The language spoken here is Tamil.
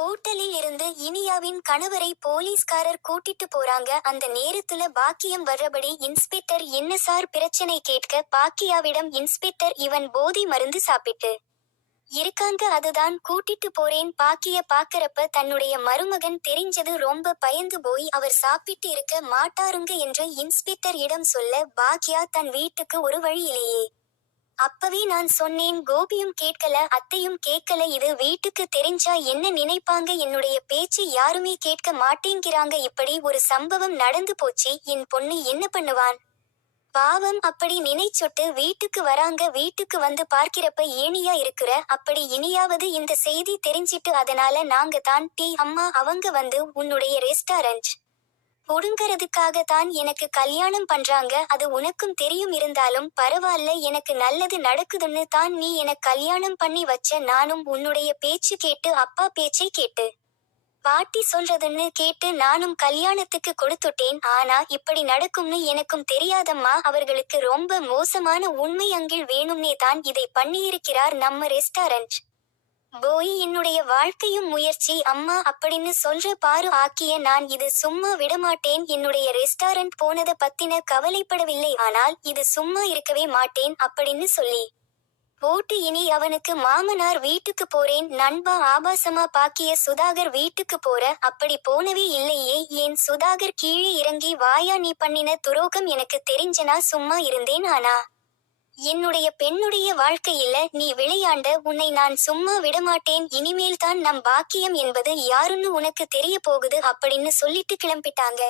ஹோட்டலில் இருந்து இனியாவின் கணவரை போலீஸ்காரர் கூட்டிட்டு போறாங்க. அந்த நேரத்துல பாக்கியம் வர்றபடி இன்ஸ்பெக்டர் என்ன சார் பிரச்சனை கேட்க பாக்கியாவிடம் இன்ஸ்பெக்டர் இவன் போதை மருந்து சாப்பிட்டு இருக்காங்க அதுதான் கூட்டிட்டு போறேன். பாக்கிய பாக்கறப்ப தன்னுடைய மருமகன் தெரிஞ்சது ரொம்ப பயந்து போய் அவர் சாப்பிட்டு இருக்க மாட்டாருங்க என்று இன்ஸ்பெக்டர் இடம் சொல்ல பாக்கியா தன் வீட்டுக்கு ஒரு வழியிலேயே. அப்பவே நான் சொன்னேன் கோபியும் கேட்கல அத்தையும் கேட்கல இது வீட்டுக்கு தெரிஞ்சா என்ன நினைப்பாங்க என்னுடைய பேச்சு யாருமே கேட்க மாட்டேங்கிறாங்க இப்படி ஒரு சம்பவம் நடந்து போச்சு என் பொண்ணு என்ன பண்ணுவான் பாவம் அப்படி நினைச்சொட்டு வீட்டுக்கு வராங்க. வீட்டுக்கு வந்து பார்க்கிறப்ப ஏனியா இருக்கிற அப்படி இனியாவது இந்த செய்தி தெரிஞ்சிட்டு அதனால நாங்க தான் அம்மா அவங்க வந்து உன்னுடைய ரெஸ்டாரண்ட் புடுங்கறதுக்காக தான் எனக்கு கல்யாணம் பண்றாங்க அது உனக்கும் தெரியும் இருந்தாலும் பரவாயில்ல எனக்கு நல்லது நடக்குதுன்னு தான் நீ எனக்கு கல்யாணம் பண்ணி வச்ச நானும் உன்னுடைய பேச்சு கேட்டு அப்பா பேச்சை கேட்டு பாட்டி சொல்றதுன்னு கேட்டு நானும் கல்யாணத்துக்கு கொடுத்துட்டேன். ஆனா இப்படி நடக்கும்னு எனக்கும் தெரியாதம்மா அவர்களுக்கு ரொம்ப மோசமான உண்மை அங்கிள் வேணும்னே தான் இதை பண்ணியிருக்கிறார் நம்ம ரெஸ்டாரண்ட் போய் என்னுடைய வாழ்க்கையும் முயற்சி அம்மா அப்படின்னு சொல்ற பாரு ஆக்கிய நான் இது சும்மா விடமாட்டேன். என்னுடைய ரெஸ்டாரண்ட் போனத பத்தின கவலைப்படவில்லை ஆனால் இது சும்மா இருக்கவே மாட்டேன் அப்படின்னு சொல்லி போட்டு இனி அவனுக்கு மாமனார் வீட்டுக்கு போறேன் நண்பா ஆபாசமா பாக்கிய சுதாகர் வீட்டுக்கு போற அப்படி போனவே இல்லையே ஏன் சுதாகர் கீழே இறங்கி வாயா நீ பண்ணின துரோகம் எனக்கு தெரிஞ்சனா சும்மா இருந்தேன் ஆனா என்னுடைய பெண்ணுடைய வாழ்க்கையில நீ விளையாண்ட உன்னை நான் சும்மா விடமாட்டேன் இனிமேல் தான் நம் பாக்கியம் என்பது யாருன்னு உனக்கு தெரிய போகுது அப்படின்னு சொல்லிட்டு கிளம்பிட்டாங்க.